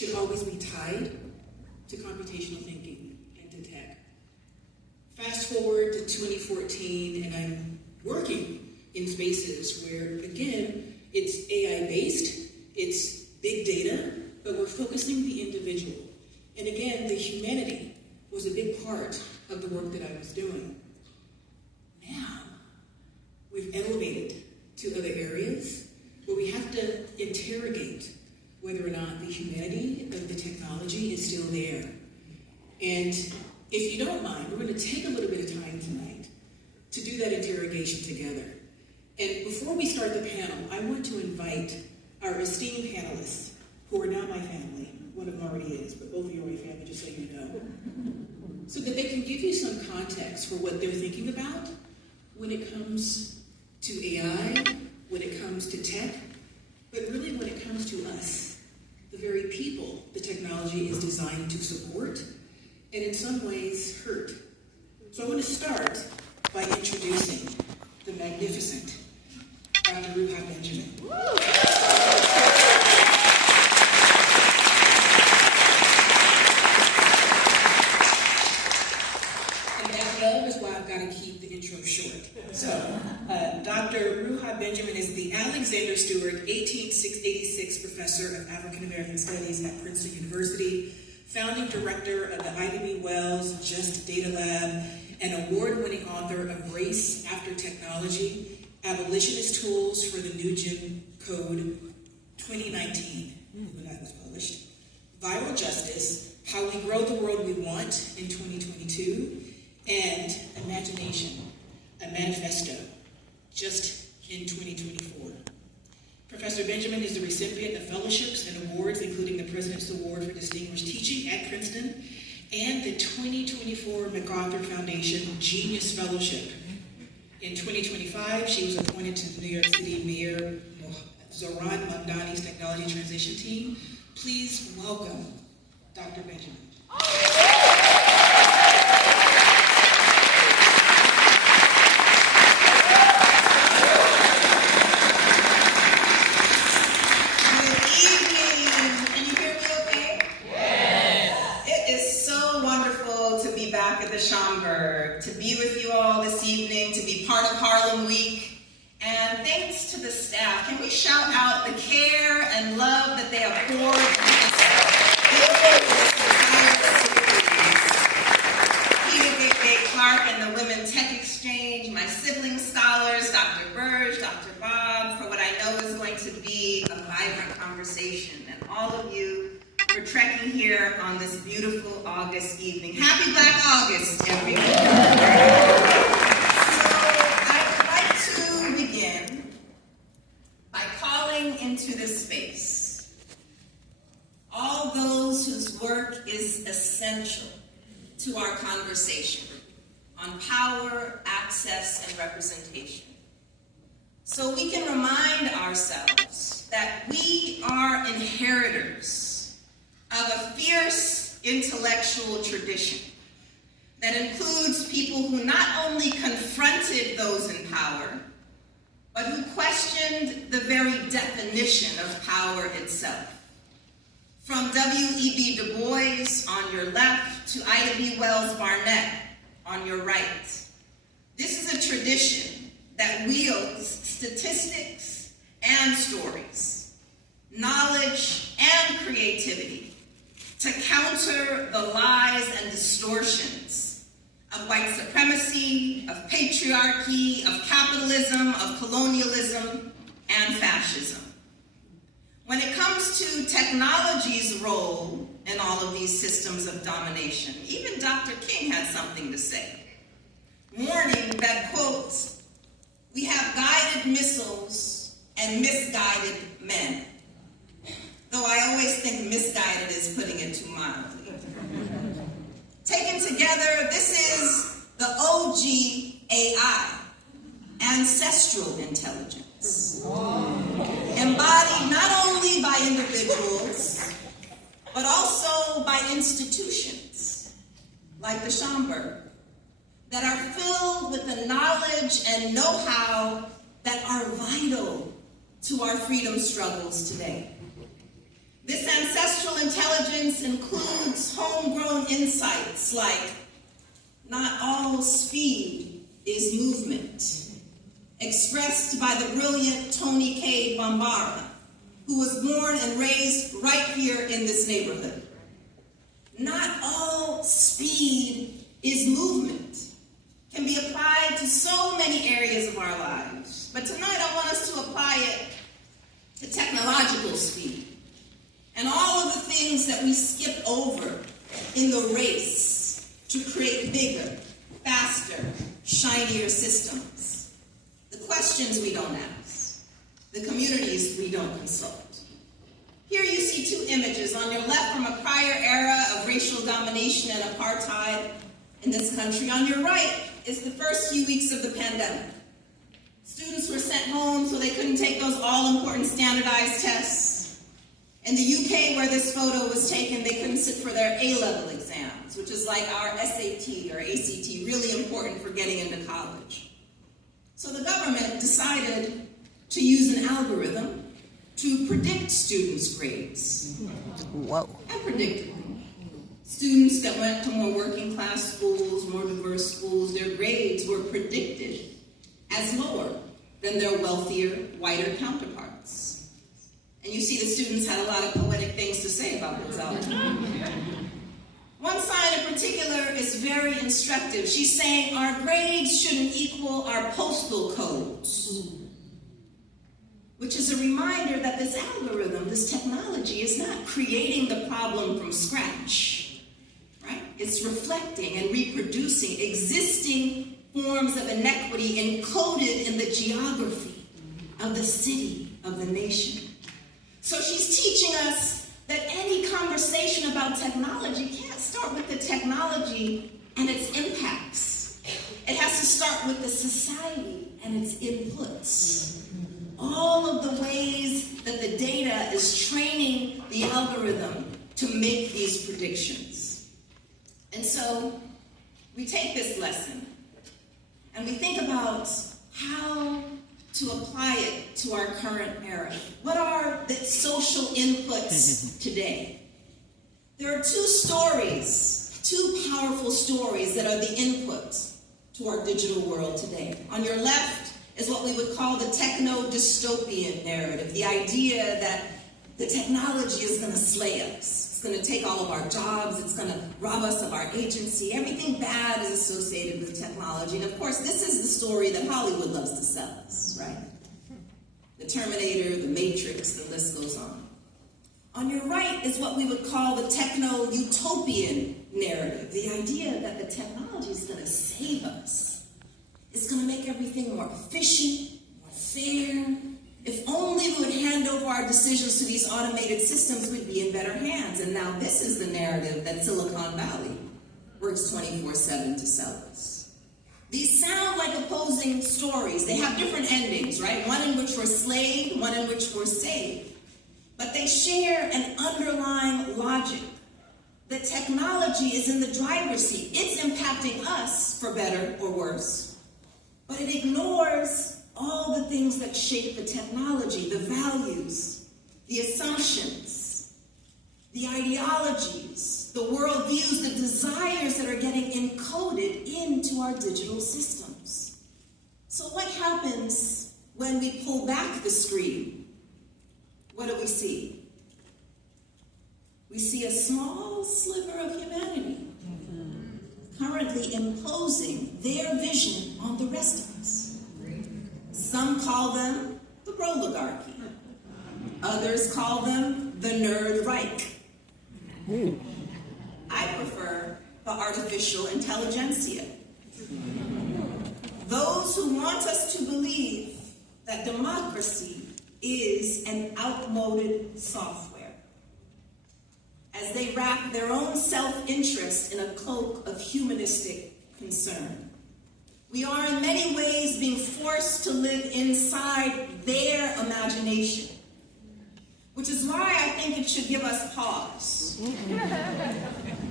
should always be tied to computational thinking and to tech. Fast forward to 2014, and I'm working in spaces where, again, it's AI-based, it's big data, but we're focusing the individual. And again, the humanity was a big part of the work that I was doing. Now, we've elevated to other areas where we have to interrogate whether or not the humanity of the technology is still there. And if you don't mind, we're going to take a little bit of time tonight to do that interrogation together. And before we start the panel, I want to invite our esteemed panelists, who are now my family. One of them already is, but both of you are my family, just so you know. So that they can give you some context for what they're thinking about when it comes to AI, when it comes to tech, but really when it comes to us, the very people the technology is designed to support, and in some ways hurt. So I want to start by introducing the magnificent Dr. Ruha Benjamin. And that love is why I've got to keep the intro short. So, Dr. Ruha Benjamin is the Alexander Stewart 1886 Professor of African American Studies at Princeton University, founding director of the Ivy B. Wells Just Data Lab, and award-winning author of Race After Technology, Abolitionist Tools for the New Jim Code 2019, when that was published, Viral Justice, How We Grow the World We Want in 2022, and Imagination, a Manifesto, just in 2024. Professor Benjamin is the recipient of fellowships and awards, including the President's Award for Distinguished Teaching at Princeton and the 2024 MacArthur Foundation Genius Fellowship. In 2025, she was appointed to the New York City Mayor Zohran Mamdani's Technology Transition Team. Please welcome Dr. Benjamin. To be with you all this evening, to be part of Harlem Week, and thanks to the staff. Can we shout out the care and love that they have poured into this entire series? Peter Clark and the Women Tech Exchange, my sibling scholars, Dr. Burge, Dr. Bob, for what I know is going to be a vibrant conversation, and all of you for trekking here on this beautiful August evening. Happy Black August, everyone. So I would like to begin by calling into this space all those whose work is essential to our conversation on power, access, and representation. So we can remind ourselves that we are inheritors of a fierce intellectual tradition that includes people who not only confronted those in power, but who questioned the very definition of power itself. From W.E.B. Du Bois on your left to Ida B. Wells Barnett on your right. This is a tradition that wields statistics and stories, knowledge and creativity, to counter the lies and distortions of white supremacy, of patriarchy, of capitalism, of colonialism, and fascism. When it comes to technology's role in all of these systems of domination, even Dr. King had something to say, warning that, quote, "We have guided missiles and misguided men." Though I always think misguided is putting it too mildly. Taken together, this is the OG AI, ancestral intelligence, embodied not only by individuals, but also by institutions like the Schomburg, that are filled with the knowledge and know-how that are vital to our freedom struggles today. This ancestral intelligence intelligence includes homegrown insights like not all speed is movement, expressed by the brilliant Tony K. Bambara, who was born and raised right here in this neighborhood. Not all speed is movement can be applied to so many areas of our lives. But tonight I want us to apply it to technological speed and all of the things that we skip over in the race to create bigger, faster, shinier systems. The questions we don't ask, the communities we don't consult. Here you see two images on your left from a prior era of racial domination and apartheid in this country. On your right is the first few weeks of the pandemic. Students were sent home so they couldn't take those all-important standardized tests. In the UK, where this photo was taken, they couldn't sit for their A-level exams, which is like our SAT or ACT, really important for getting into college. So the government decided to use an algorithm to predict students' grades. Whoa. And predictably, students that went to more working class schools, more diverse schools, their grades were predicted as lower than their wealthier, whiter counterparts. And you see the students had a lot of poetic things to say about themselves. One sign in particular is very instructive. She's saying our grades shouldn't equal our postal codes, which is a reminder that this algorithm, this technology, is not creating the problem from scratch, right? It's reflecting and reproducing existing forms of inequity encoded in the geography of the city, of the nation. So she's teaching us that any conversation about technology can't start with the technology and its impacts. It has to start with the society and its inputs. All of the ways that the data is training the algorithm to make these predictions. And so we take this lesson and we think about how to apply it to our current era. What are the social inputs today? There are two powerful stories that are the input to our digital world today. On your left is what we would call the techno-dystopian narrative, the idea that the technology is going to slay us. It's going to take all of our jobs. It's going to rob us of our agency. Everything bad is associated with technology. And of course, this is the story that Hollywood loves to sell us, right? The Terminator, the Matrix, the list goes on. On your right is what we would call the techno-utopian narrative, the idea that the technology is going to save us. It's going to make everything more efficient, more fair. If only we would hand over our decisions to these automated systems, we'd be in better hands. And now this is the narrative that Silicon Valley works 24/7 to sell us. These sound like opposing stories. They have different endings, right? One in which we're slaved, one in which we're saved. But they share an underlying logic. The technology is in the driver's seat. It's impacting us for better or worse. But it ignores all the things that shape the technology, the values, the assumptions, the ideologies, the worldviews, the desires that are getting encoded into our digital systems. So what happens when we pull back the screen? What do we see? We see a small sliver of humanity currently imposing their vision on the rest of us. Some call them the oligarchy. Others call them the nerd Reich. I prefer the artificial intelligentsia. Those who want us to believe that democracy is an outmoded software, as they wrap their own self-interest in a cloak of humanistic concern. We are in many ways being forced to live inside their imagination, which is why I think it should give us pause.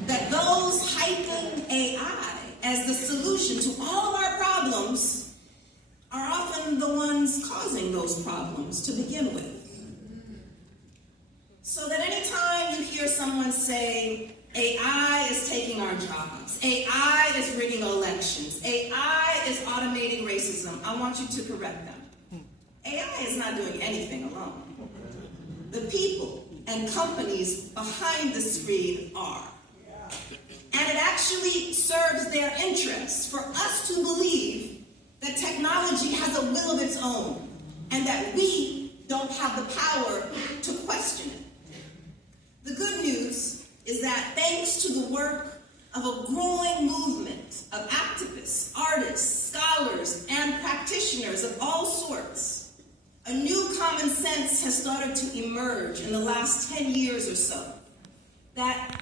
That those hyping AI as the solution to all of our problems are often the ones causing those problems to begin with. So that anytime you hear someone someone say, AI is taking our jobs. AI is rigging elections. AI is automating racism. I want you to correct them. AI is not doing anything alone. The people and companies behind the screen are. And it actually serves their interests for us to believe that technology has a will of its own and that we don't have the power to question it. The good news is that thanks to the work of a growing movement of activists, artists, scholars, and practitioners of all sorts, a new common sense has started to emerge in the last 10 years or so, that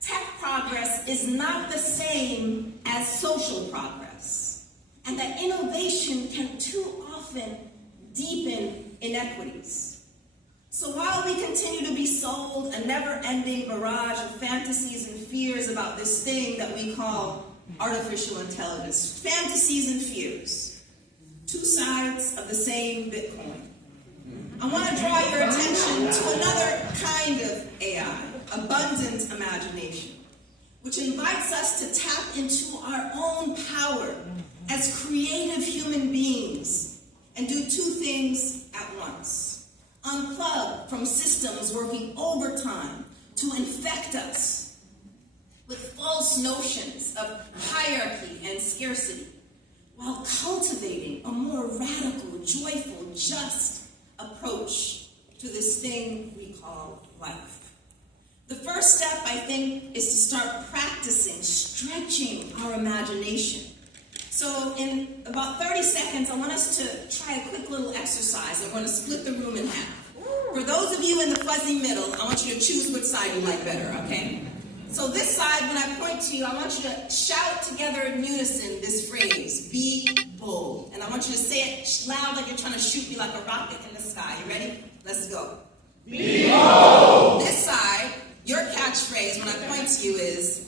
tech progress is not the same as social progress, and that innovation can too often deepen inequities. So while we continue to be sold a never-ending barrage of fantasies and fears about this thing that we call artificial intelligence, fantasies and fears, two sides of the same Bitcoin, I want to draw your attention to another kind of AI, abundant imagination, which invites us to tap into our own power as creative human beings and do two things at once. Unplug from systems working overtime to infect us with false notions of hierarchy and scarcity, while cultivating a more radical, joyful, just approach to this thing we call life. The first step, I think, is to start practicing, stretching our imagination. So in about 30 seconds, I want us to try a quick little exercise. I'm going to split the room in half. For those of you in the fuzzy middle, I want you to choose which side you like better, okay? So this side, when I point to you, I want you to shout together in unison this phrase, be bold. And I want you to say it loud like you're trying to shoot me like a rocket in the sky. You ready? Let's go. Be bold. This side, your catchphrase when I point to you is,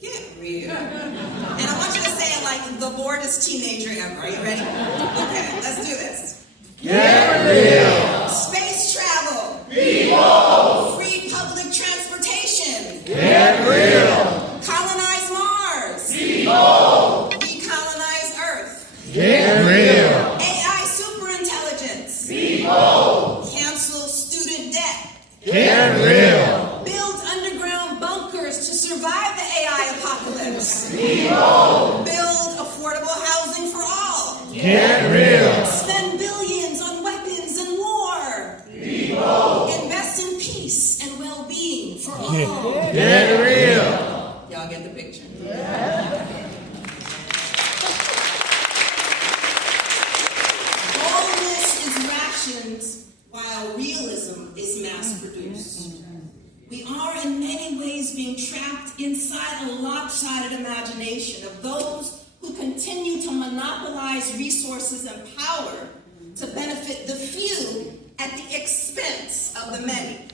get real. And I want you to say it like the boredest teenager ever. Are you ready? Okay, let's do this. Get real. Space travel. Be bold. Free public transportation. Get real. Colonize Mars. Be bold. Decolonize Earth. Get real. AI superintelligence. Be bold. Cancel student debt. Get real. Build underground bunkers to survive the AI apocalypse. Be bold. Build affordable housing for all. Get real. Spend billions on weapons and war. Be bold. Invest in peace and well-being for all. Get real. Y'all get the picture. Boldness is rationed while realism is mass-produced. We are in many ways being trapped inside a lopsided imagination of those who continue to monopolize resources and power to benefit the few at the expense of the many.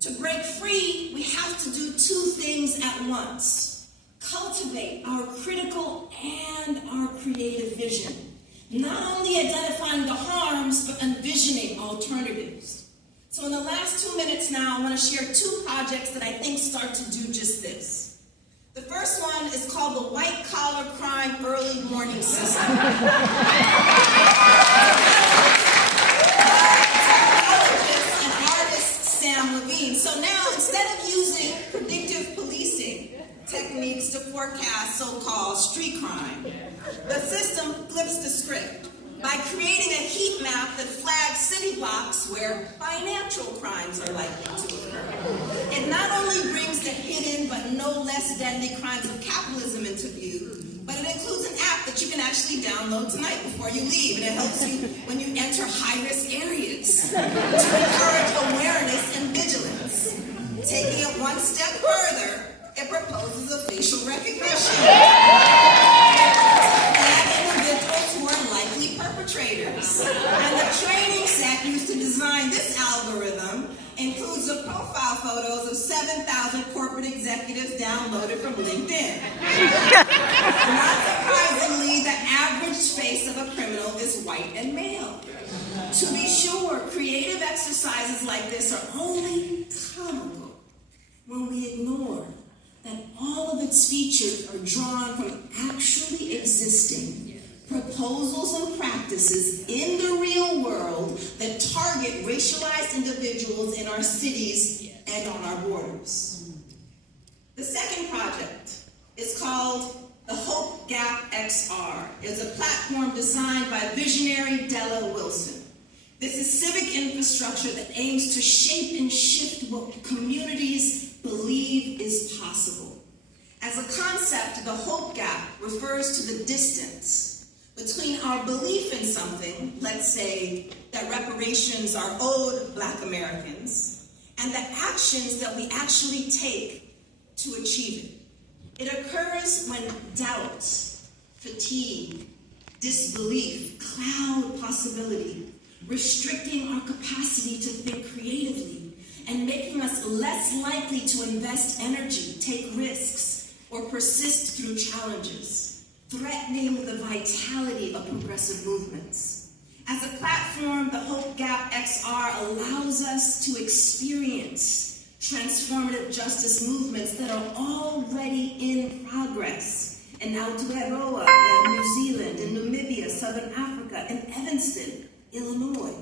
To break free, we have to do two things at once. Cultivate our critical and our creative vision. Not only identifying the harms, but envisioning alternatives. So in the last 2 minutes now, I want to share two projects that I think start to do just this. The first one is called the White Collar Crime Early Warning System. Technologist and artist Sam Levine. So now, instead of using predictive policing techniques to forecast so-called street crime, the system flips the script by creating a heat map that flags city blocks where financial crimes are likely to occur. It not only brings the hidden but no less deadly crimes of capitalism into view, but it includes an app that you can actually download tonight before you leave, and it helps you when you enter high-risk areas to encourage awareness and vigilance. Taking it one step further, it proposes a facial recognition. Who are likely perpetrators. And the training set used to design this algorithm includes the profile photos of 7,000 corporate executives downloaded from LinkedIn. Not surprisingly, the average face of a criminal is white and male. To be sure, creative exercises like this are only comical when we ignore that all of its features are drawn from actually existing proposals and practices in the real world that target racialized individuals in our cities and on our borders. The second project is called the Hope Gap XR. It's a platform designed by visionary Della Wilson. This is civic infrastructure that aims to shape and shift what communities believe is possible. As a concept, the Hope Gap refers to the distance between our belief in something, let's say that reparations are owed Black Americans, and the actions that we actually take to achieve it. It occurs when doubt, fatigue, disbelief cloud possibility, restricting our capacity to think creatively and making us less likely to invest energy, take risks, or persist through challenges, threatening the vitality of progressive movements. As a platform, the Hope Gap XR allows us to experience transformative justice movements that are already in progress in Aotearoa, in New Zealand, in Namibia, Southern Africa, in Evanston, Illinois.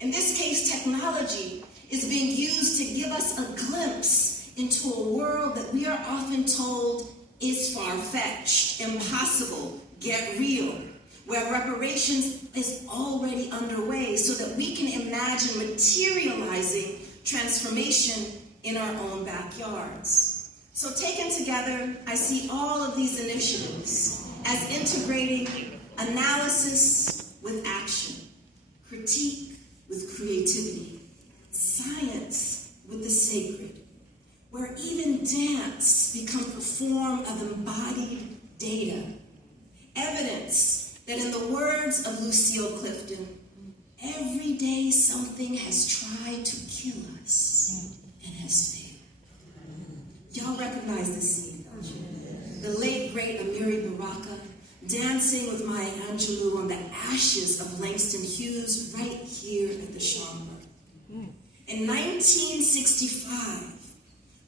In this case, technology is being used to give us a glimpse into a world that we are often told is far-fetched, impossible, get real, where reparations is already underway so that we can imagine materializing transformation in our own backyards. So taken together, I see all of these initiatives as integrating analysis with action, critique with creativity, science with the sacred, where even dance becomes a form of embodied data, evidence that in the words of Lucille Clifton, every day something has tried to kill us and has failed. Y'all recognize this scene, don't you? The late, great Amiri Baraka dancing with Maya Angelou on the ashes of Langston Hughes right here at the Schomburg. In 1965,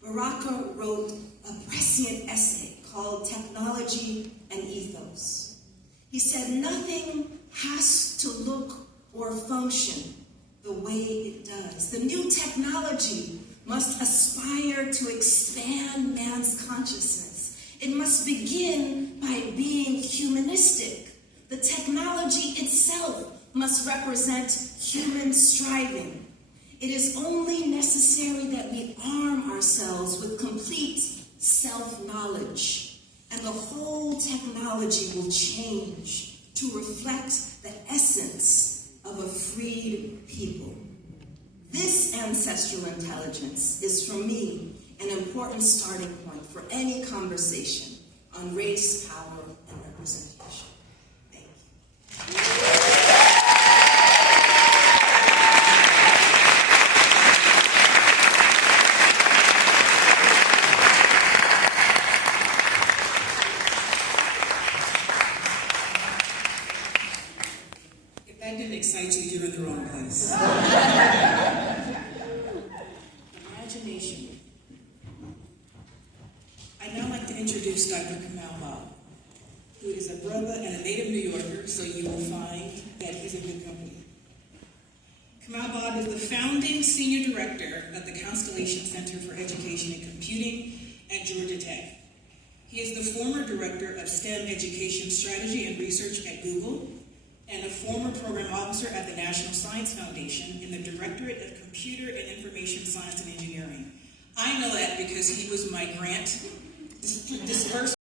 Baraka wrote a prescient essay called Technology and Ethos. He said, nothing has to look or function the way it does. The new technology must aspire to expand man's consciousness. It must begin by being humanistic. The technology itself must represent human striving. It is only necessary that we arm ourselves with complete self-knowledge, and the whole technology will change to reflect the essence of a freed people. This ancestral intelligence is, for me, an important starting point for any conversation on race, power, and representation. Thank you. If that didn't excite you, you're in the wrong place. Imagination. I'd now like to introduce Dr. Kamal Bob, who is a brother and a native New Yorker, so you will find that he's a good company. Kamal Bob is the founding senior director of the Constellation Center for Education and Computing at Georgia Tech. He is the former director of STEM education strategy and research at Google, and a former program officer at the National Science Foundation in the Directorate of Computer and Information Science and Engineering. I know that because he was my grant disbursement